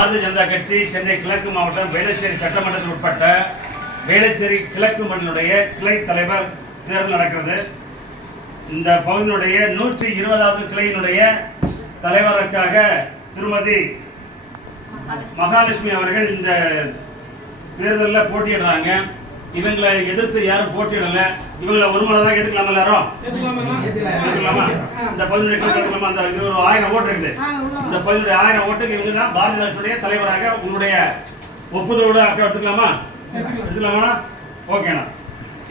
பாரதிய ஜனதா கட்சி சென்னை கிழக்கு மாவட்டம் வேளச்சேரி சட்டமன்றத்தில் உட்பட்ட வேளச்சேரி கிழக்கு மண்டலுடைய கிளை தலைவர் தேர்தல் நடக்கிறது. இந்த பகுதியினுடைய 120வது கிளையினுடைய தலைவருக்காக திருமதி மகாலட்சுமி அவர்கள் இந்த தேர்தலில் போட்டியிடுறாங்க. இவங்களை எதிர்த்து யாரும் போட்டியிடல. இவங்களை ஒரு மனதாக எதிர்க்கலாமா? எல்லாரும் எதிர்க்கலாமா? இந்த பகுதியுடைய அந்த 1000 ஓட்டு இருக்குது. இந்த பகுதியுடைய 1000 ஓட்டுக்கு இவங்க தான் பாரதிய ஜனதாவுடைய தலைவராக உங்களுடைய ஒப்புதலோடு அக்கா எடுத்துக்கலாமா? எடுத்துக்கலாமா? ஓகேண்ணா.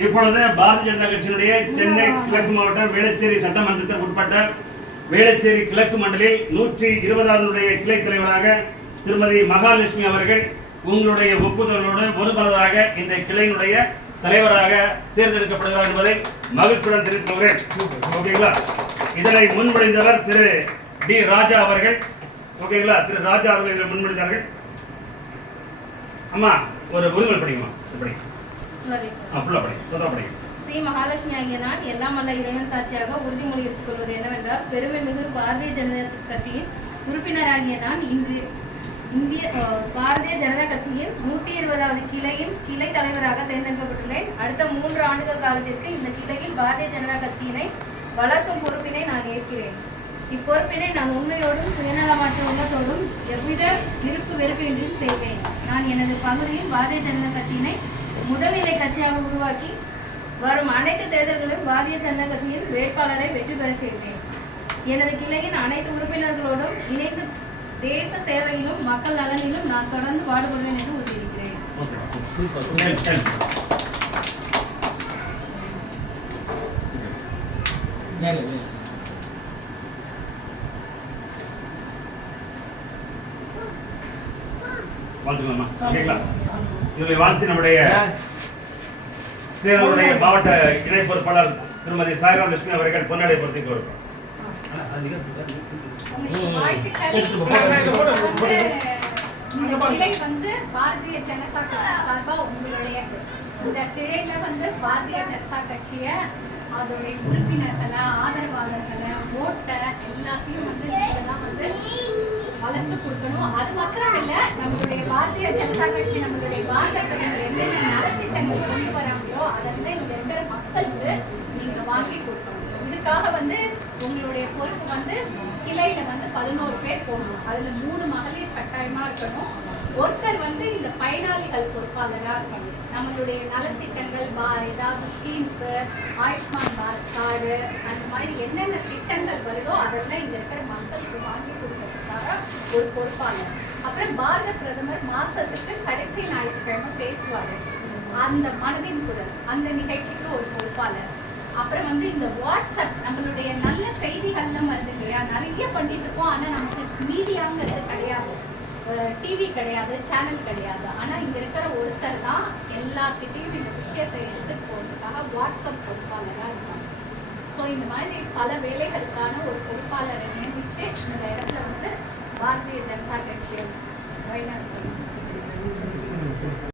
இப்பொழுது பாரதிய ஜனதா கட்சியினுடைய சென்னை கிழக்கு மாவட்டம் வேளச்சேரி சட்டமன்றத்திற்கு உட்பட்ட வேளச்சேரி கிழக்கு மண்டலில் 120வது கிளை தலைவராக திருமதி மகாலட்சுமி அவர்கள் உங்களுடைய ஒப்புதலோடு ஒருமனதாக இந்த கிளையினுடைய தலைவராக தேர்ந்தெடுக்கப்படுகிறார் என்பதை மகிழ்ச்சியுடன் தெரிவித்துள்ளேன். ஓகேங்களா? இதனை முன்மொழிந்தவர் திரு டி ராஜா அவர்கள். ஓகேங்களா? திரு ராஜா அவர்கள் இதில் முன்மொழிந்தார்கள். அம்மா ஒரு உறுதிமொழி படிக்குமா? ஸ்ரீ மகாலட்சுமி ஆகிய நான் எல்லாம் வல்ல இறைவன் சாட்சியாக உறுதிமொழி எடுத்துக் கொள்வது என்னவென்றால், பெருமைமிகு பாரதிய ஜனதா கட்சியின் உறுப்பினராகிய நான் பாரதிய ஜனதா கட்சியின் 120வது கிளையின் கிளை தலைவராக தேர்ந்தெடுக்கப்பட்டுள்ளேன். அடுத்த 3 ஆண்டுகள் காலத்திற்கு இந்த கிளையில் பாரதிய ஜனதா கட்சியினை வளர்க்கும் பொறுப்பினை நான் ஏற்கிறேன். இப்பொறுப்பினை நான் உண்மையோடும் சுயநலமற்ற உள்ளத்தோடும் எவ்வித விருப்பு வெறுப்பின்றியும் செய்வேன். நான் எனது பகுதியில் பாரதிய ஜனதா கட்சியினை முதல்நிலை கட்சியாக உருவாக்கி வரும் அனைத்து தேர்தல்களிலும் பாரதிய ஜனதா கட்சியின் வேட்பாளரை வெற்றி பெற செய்தேன். எனது கிளையின் அனைத்து உறுப்பினர்களோடும் இணைந்து தேச சேவையிலும் மக்கள் நலனிலும் நான் தொடர்ந்து பாடுபடுவேன் என்று உறுதியிருக்கிறேன். வாழ்த்து நம்முடைய தேர்தலுடைய மாவட்ட இணை பொறுப்பாளர் திருமதி சாய்ராம் லட்சுமி அவர்கள் பொன்னாடை பொருத்தி கொடுப்பார். பாரதிய ஜனதா சார்பா உங்களுடைய இந்த திரையில பாரதிய ஜனதா கட்சிய அதோடைய உறுப்பினர்களை ஆதரவாளர்களை ஓட்ட எல்லாத்தையும் நீங்க தான் வளர்த்து கொடுக்கணும். அது மாத்திரம் இல்ல, நம்மளுடைய பாரதிய ஜனதா கட்சி நம்மளுடைய பாரத பிரதமர் என்னென்ன நலத்திட்டங்கள் கொண்டு வராங்களோ அதெல்லாம் இங்க இருக்கிற மக்களுக்கு நீங்க வாங்கி கொடுக்கணும். இதுக்காக உங்களுடைய பொறுப்பு கிளையில 11 பேர் போடணும். அதுல 3 மகளிர் கட்டாயமா இருக்கணும். ஒருத்தர் இந்த பயனாளிகள் பொறுப்பாளராக இருக்கணும். நம்மளுடைய நலத்திட்டங்கள் ஏதாவது ஸ்கீம்ஸ், ஆயுஷ்மான் பாரத் கார்டு, அந்த மாதிரி என்னென்ன திட்டங்கள் வருதோ அதெல்லாம் இங்க இருக்கிற மக்களுக்கு வாங்கி கொடுக்கறதுக்காக ஒரு பொறுப்பாளர். அப்புறம் பாரத பிரதமர் மாசத்துக்கு கடைசி ஞாயிற்றுக்கிழமை பேசுவாரு. அந்த மனதின் குரல் அந்த நிகழ்ச்சிக்கு ஒரு பொறுப்பாளர். அப்புறம் இந்த வாட்ஸ்அப் நம்மளுடைய நல்ல செய்திகள்லாம் வருது இல்லையா, நிறைய பண்ணிட்டு இருக்கோம். ஆனா நமக்கு மீடியாங்கிறது கிடையாது, டிவி கிடையாது, சேனல் கிடையாது. ஆனா இங்க இருக்கிற ஒருத்தர் தான் எல்லாத்திட்டையும் இந்த விஷயத்தை எடுத்துட்டு போறதுக்காக வாட்ஸ்அப் பொறுப்பாளராக இருக்காங்க. ஸோ இந்த மாதிரி பல வேலைகளுக்கான ஒரு பொறுப்பாளரை நியமிச்சு இந்த இடத்துல பாரதிய ஜனதா கட்சியை வழிநடத்தணும்.